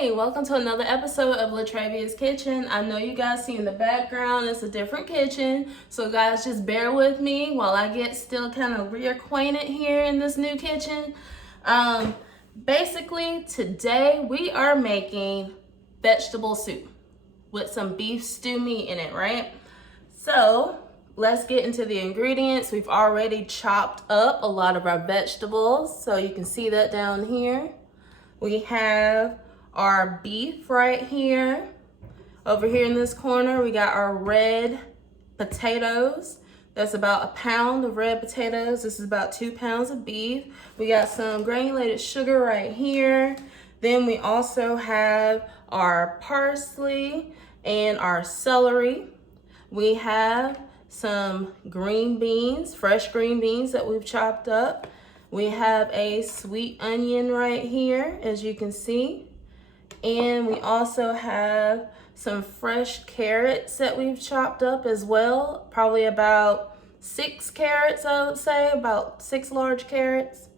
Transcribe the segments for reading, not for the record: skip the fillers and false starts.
Hey, welcome to another episode of Latravia's Kitchen. I know you guys see in the background it's a different kitchen, so guys just bear with me while I get still kind of reacquainted here in this new kitchen. Basically today we are making vegetable soup with some beef stew meat in it, right? So let's get into the ingredients. We've already chopped up a lot of our vegetables, so you can see that down here. We have our beef right here. Over here in this corner, we got our red potatoes. That's about a pound of red potatoes. This is about 2 pounds of beef. We got some granulated sugar right here. Then we also have our parsley and our celery. We have some green beans, fresh green beans that we've chopped up. We have a sweet onion right here, as you can see. And we also have some fresh carrots that we've chopped up as well. Probably about 6 carrots, I would say, about 6 large carrots.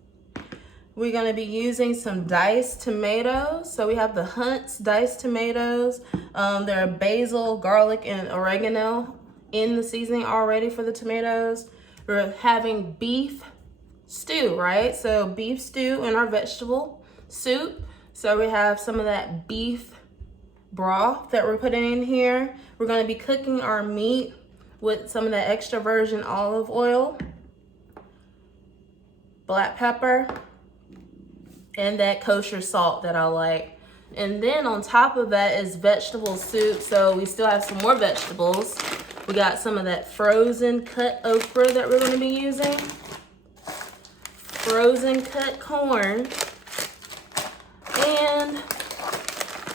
We're gonna be using some diced tomatoes. So we have the Hunt's diced tomatoes. There are basil, garlic, and oregano in the seasoning already for the tomatoes. We're having beef stew, right? So beef stew in our vegetable soup. So we have some of that beef broth that we're putting in here. We're going to be cooking our meat with some of that extra virgin olive oil, black pepper, and that kosher salt that I like. And then on top of that is vegetable soup. So we still have some more vegetables. We got some of that frozen cut okra that we're going to be using, frozen cut corn, and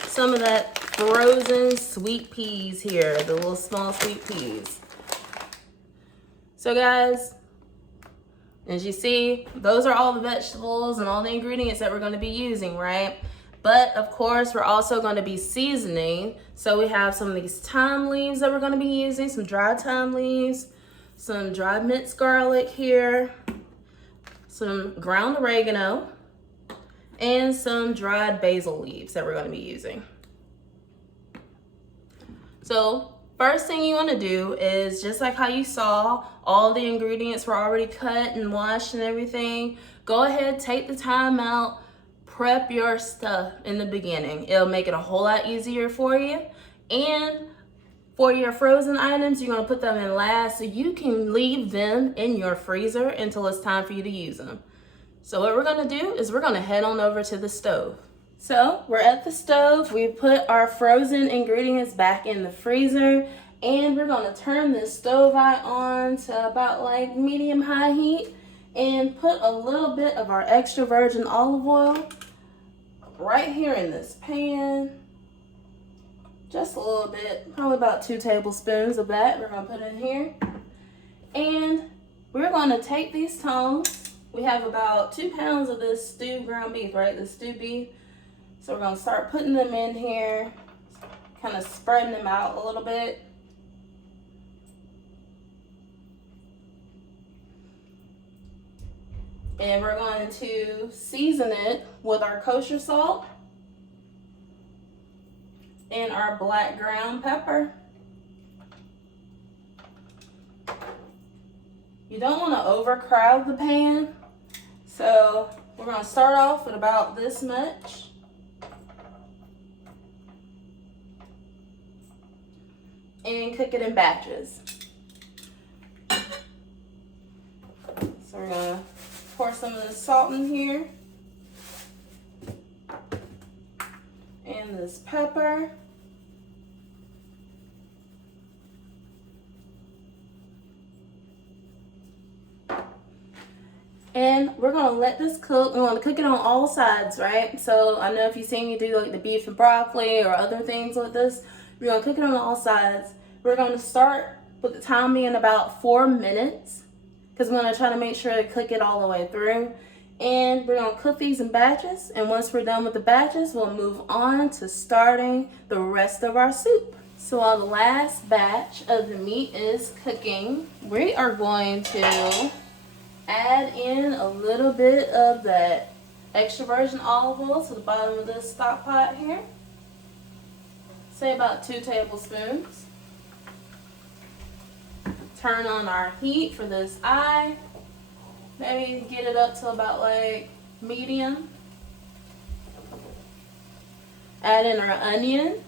some of that frozen sweet peas here, the little small sweet peas. So guys, as you see, those are all the vegetables and all the ingredients that we're going to be using, right? But of course, we're also going to be seasoning. So we have some of these thyme leaves that we're going to be using, some dried thyme leaves, some dried minced garlic here, some ground oregano, and some dried basil leaves that we're going to be using. So first thing you want to do is, just like how you saw, all the ingredients were already cut and washed and everything. Go ahead, take the time out, prep your stuff in the beginning. It'll make it a whole lot easier for you. And for your frozen items, you're going to put them in last so you can leave them in your freezer until it's time for you to use them. So what we're gonna do is we're gonna head on over to the stove. So we're at the stove. We put our frozen ingredients back in the freezer, and we're gonna turn this stove eye on to about like medium-high heat and put a little bit of our extra virgin olive oil right here in this pan. Just a little bit, probably about 2 tablespoons of that we're gonna put in here. And we're gonna take these tongs. We have about 2 pounds of this stewed ground beef, right? The stewed beef. So we're gonna start putting them in here, kind of spreading them out a little bit. And we're going to season it with our kosher salt and our black ground pepper. You don't want to overcrowd the pan. So we're going to start off with about this much. And cook it in batches. So we're going to pour some of this salt in here. And this pepper. And we're gonna let this cook. We're gonna cook it on all sides, right? So I know if you've seen me do like the beef and broccoli or other things with this, we're gonna cook it on all sides. We're gonna start with the time being about 4 minutes, because we're gonna try to make sure to cook it all the way through. And we're gonna cook these in batches. And once we're done with the batches, we'll move on to starting the rest of our soup. So while the last batch of the meat is cooking, we are going to add in a little bit of that extra virgin olive oil to the bottom of this stock pot here. Say about 2 tablespoons. Turn on our heat for this eye. Maybe get it up to about like medium. Add in our onion.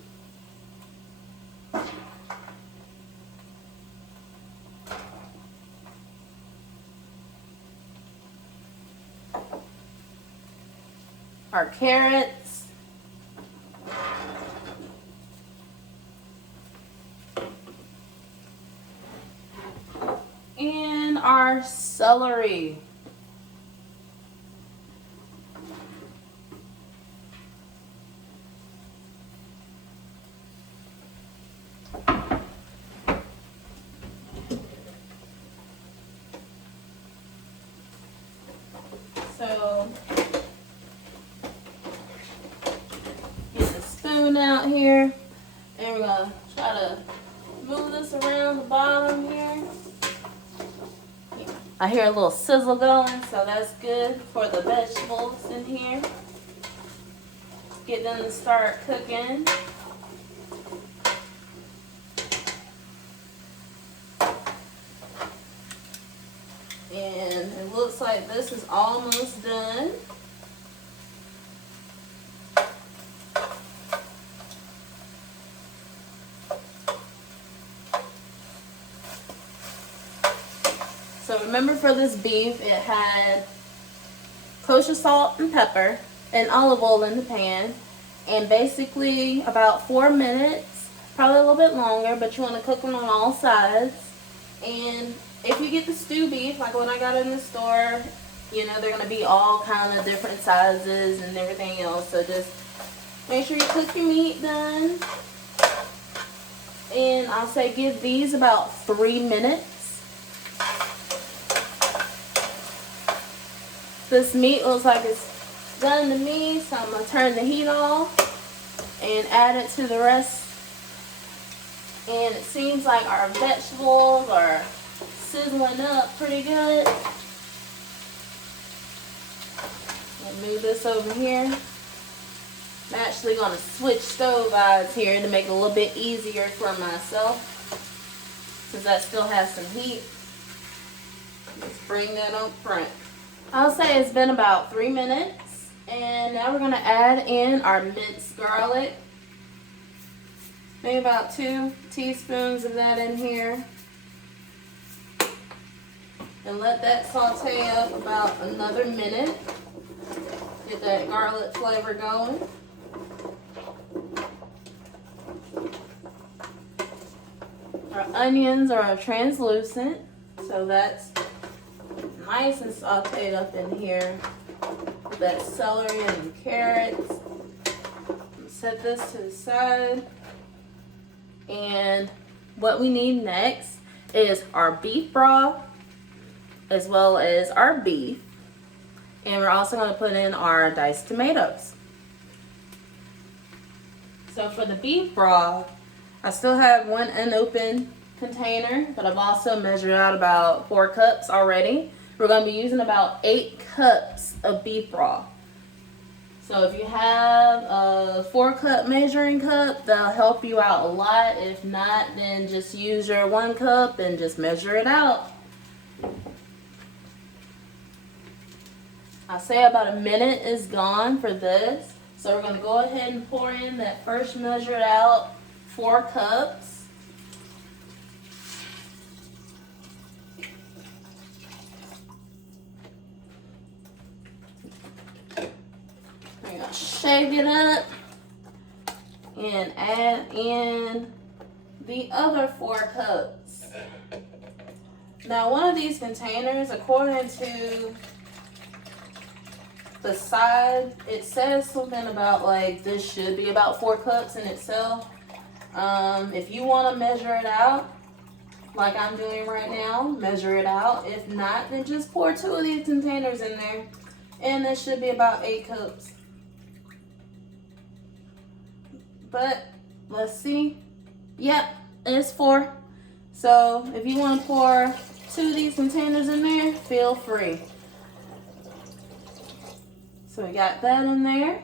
Our carrots. And our celery. So, get the spoon out here, and we're gonna try to move this around the bottom here. I hear a little sizzle going, so that's good for the vegetables in here. Get them to start cooking. And it looks like this is almost done. So remember, for this beef, it had kosher salt and pepper and olive oil in the pan, and basically about 4 minutes, probably a little bit longer, but you want to cook them on all sides. And if you get the stew beef, like when I got it in the store, you know, they're going to be all kind of different sizes and everything else. So just make sure you cook your meat done. And I'll say give these about 3 minutes. This meat looks like it's done to me, so I'm going to turn the heat off and add it to the rest. And it seems like our vegetables are sizzling up pretty good. I'll move this over here. I'm actually going to switch stove eyes here to make it a little bit easier for myself, because that still has some heat. Let's bring that up front. I'll say it's been about 3 minutes, and now we're going to add in our minced garlic. Maybe about 2 teaspoons of that in here. And let that saute up about another minute. Get that garlic flavor going. Our onions are translucent, so that's nice and sauteed up in here. That celery and carrots. Set this to the side. And what we need next is our beef broth, as well as our beef. And we're also going to put in our diced tomatoes. So for the beef broth, I still have one unopened container, but I've also measured out about 4 cups already. We're going to be using about 8 cups of beef broth. So if you have a 4-cup measuring cup, that'll help you out a lot. If not, then just use your 1 cup and just measure it out. I'll say about a minute is gone for this. So we're going to go ahead and pour in that first measured out 4 cups. I'm going to shake it up and add in the other 4 cups. Now, one of these containers, according to the side, it says something about like this should be about 4 cups in itself. If you want to measure it out like I'm doing right now, measure it out. If not, then just pour 2 of these containers in there, and this should be about 8 cups. But let's see. Yep, it's 4. So if you want to pour 2 of these containers in there, feel free. So we got that in there.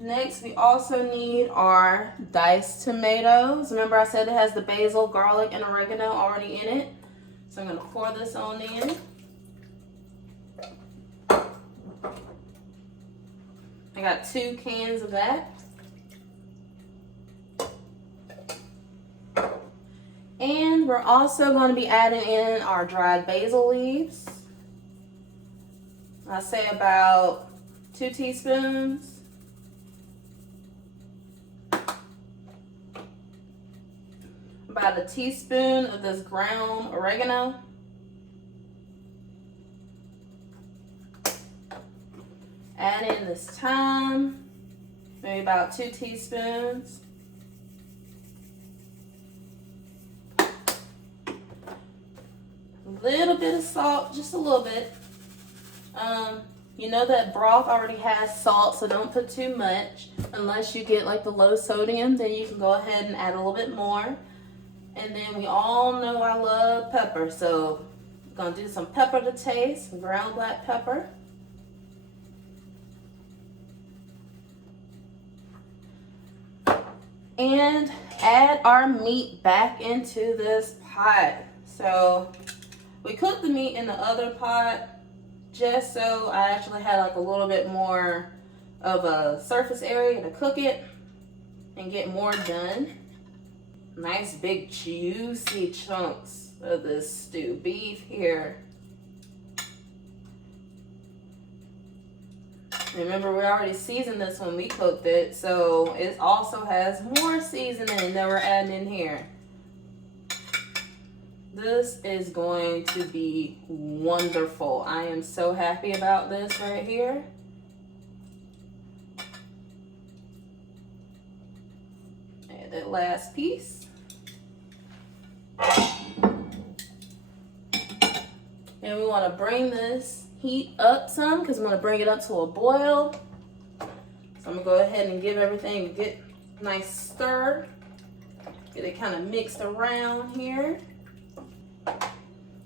Next, we also need our diced tomatoes. Remember I said it has the basil, garlic, and oregano already in it. So I'm gonna pour this on in. I got 2 cans of that. And we're also going to be adding in our dried basil leaves. I say about 2 teaspoons. About a teaspoon of this ground oregano. Add in this thyme, maybe about 2 teaspoons. A little bit of salt, just a little bit. You know that broth already has salt, so don't put too much. Unless you get like the low sodium, then you can go ahead and add a little bit more. And then we all know I love pepper, so I'm gonna do some pepper to taste, some ground black pepper. And add our meat back into this pot. So we cooked the meat in the other pot just so I actually had like a little bit more of a surface area to cook it and get more done. Nice big juicy chunks of this stewed beef here. Remember, we already seasoned this when we cooked it, so it also has more seasoning that we're adding in here. This is going to be wonderful. I am so happy about this right here. Add that last piece. And we want to bring this heat up some because we want to bring it up to a boil. So I'm going to go ahead and give everything a good nice stir. Get it kind of mixed around here.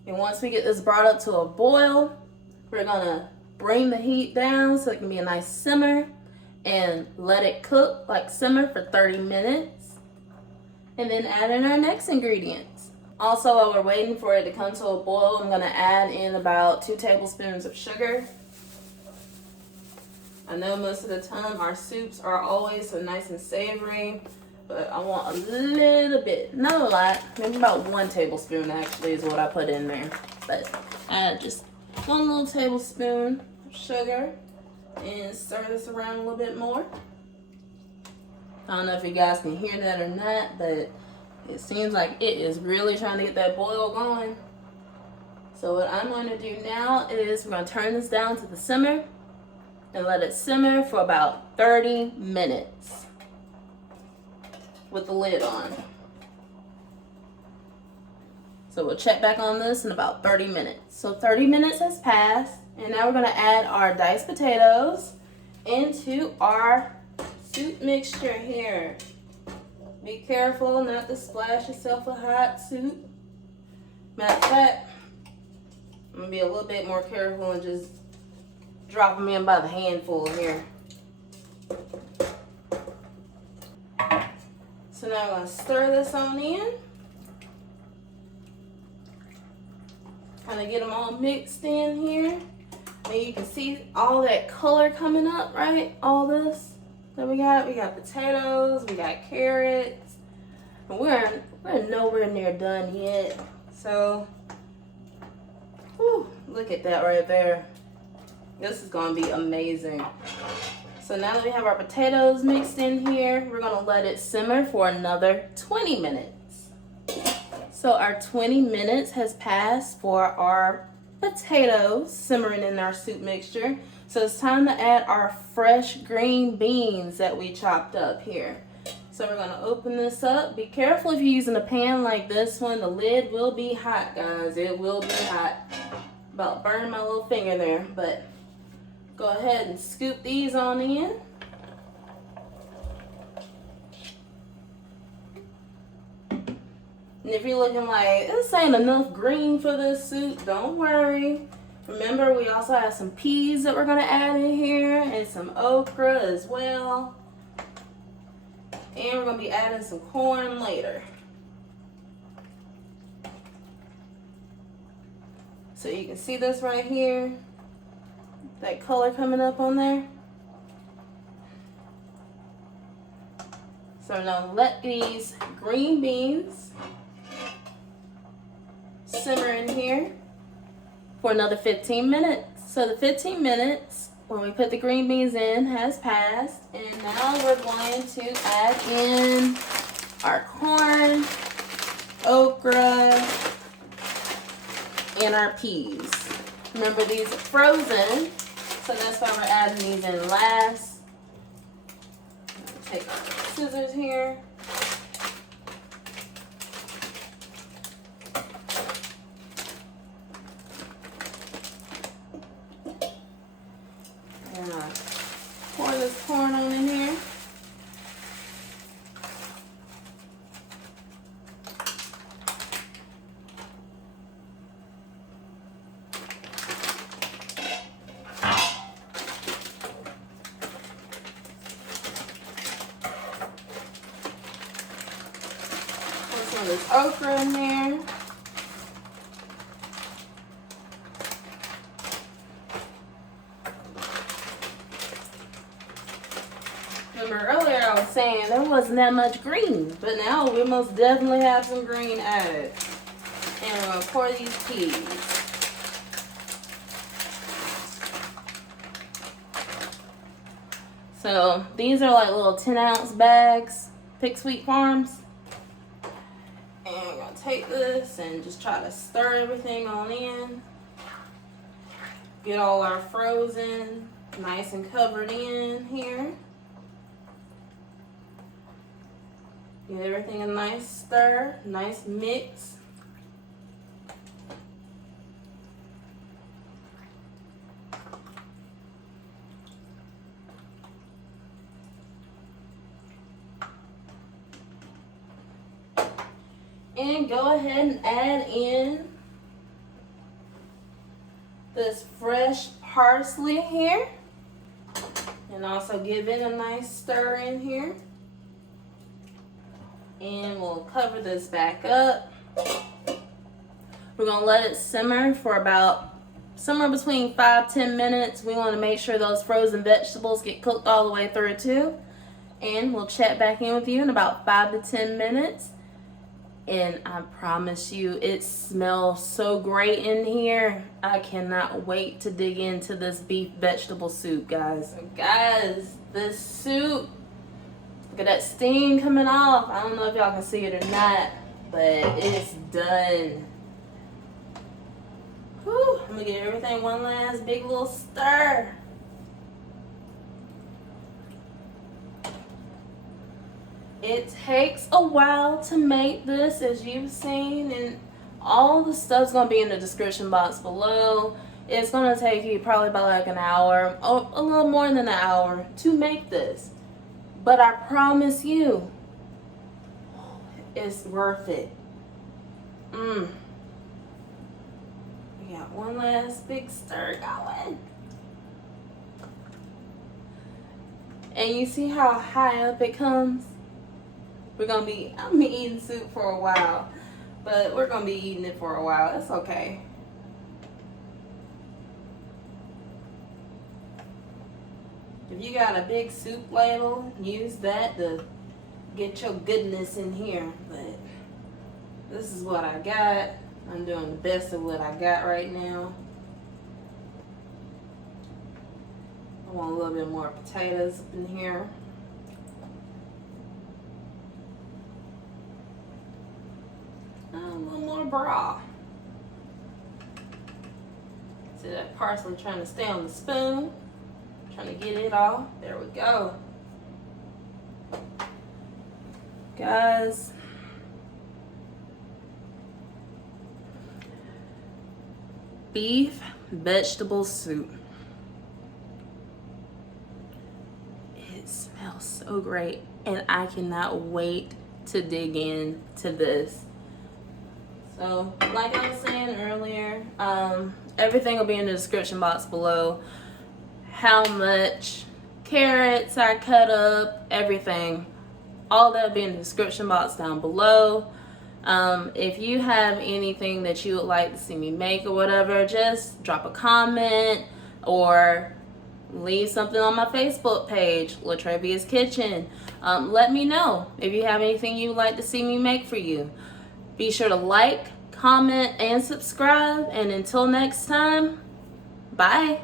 And once we get this brought up to a boil, we're going to bring the heat down so it can be a nice simmer and let it cook, like simmer for 30 minutes. And then add in our next ingredients. Also, while we're waiting for it to come to a boil, I'm going to add in about 2 tablespoons of sugar. I know most of the time our soups are always so nice and savory, but I want a little bit, not a lot, maybe about 1 tablespoon actually is what I put in there. But add just 1 little tablespoon of sugar and stir this around a little bit more. I don't know if you guys can hear that or not, but it seems like it is really trying to get that boil going. So what I'm going to do now is we're going to turn this down to the simmer and let it simmer for about 30 minutes with the lid on. So we'll check back on this in about 30 minutes. So 30 minutes has passed, and now we're going to add our diced potatoes into our soup mixture here. Be careful not to splash yourself with hot soup. Matter of fact, I'm going to be a little bit more careful and just drop them in by the handful here. So now I'm going to stir this on in. Kind of get them all mixed in here. And you can see all that color coming up, right? All this that we got. We got potatoes, we got carrots. And we're nowhere near done yet. So, whew, look at that right there. This is going to be amazing. So now that we have our potatoes mixed in here, we're going to let it simmer for another 20 minutes. So our 20 minutes has passed for our potatoes simmering in our soup mixture. So it's time to add our fresh green beans that we chopped up here. So we're going to open this up. Be careful if you're using a pan like this one. The lid will be hot, guys. It will be hot. About burned my little finger there, but go ahead and scoop these on in. And if you're looking like, this ain't enough green for this soup, don't worry. Remember, we also have some peas that we're gonna add in here and some okra as well. And we're gonna be adding some corn later. So you can see this right here, that color coming up on there. So now let these green beans simmer in here for another 15 minutes. So the 15 minutes when we put the green beans in has passed, and now we're going to add in our corn, okra, and our peas. Remember, these are frozen, so that's why we're adding these in last. Take our scissors here. And pour this corn on in here. Some of this okra in there. Remember earlier I was saying there wasn't that much green, but now we most definitely have some green added. And we're going to pour these peas. So these are like little 10-ounce bags, Pick Sweet Farms. And we're going to take this and just try to stir everything on in. Get all our frozen nice and covered in here. Get everything a nice stir, nice mix. And go ahead and add in this fresh parsley here. And also give it a nice stir in here. And we'll cover this back up. We're gonna let it simmer for about somewhere between 5-10 minutes. We want to make sure those frozen vegetables get cooked all the way through too. And we'll check back in with you in about 5 to 10 minutes. And I promise you, it smells so great in here. I cannot wait to dig into this beef vegetable soup, guys. So guys, this soup, look at that steam coming off. I don't know if y'all can see it or not, but it's done. Whew, I'm gonna give everything one last big little stir. It takes a while to make this, as you've seen, and all the stuff's gonna be in the description box below. It's gonna take you probably about like an hour, or a little more than an hour to make this. But I promise you, it's worth it. We got one last big stir going. And you see how high up it comes? I'm gonna be eating soup for a while, but we're gonna be eating it for a while. It's okay. If you got a big soup ladle, use that to get your goodness in here. But this is what I got. I'm doing the best of what I got right now. I want a little bit more potatoes up in here. A little more broth. See that parsley trying to stay on the spoon? Trying to get it off. There we go. Guys, beef vegetable soup. It smells so great, and I cannot wait to dig into this. So, like I was saying earlier, Everything will be in the description box below. How much carrots I cut up, everything. All that will be in the description box down below. If you have anything that you would like to see me make or whatever, just drop a comment or leave something on my Facebook page, Latrevia's Kitchen. Let me know if you have anything you would like to see me make for you. Be sure to like, comment, and subscribe. And until next time, bye.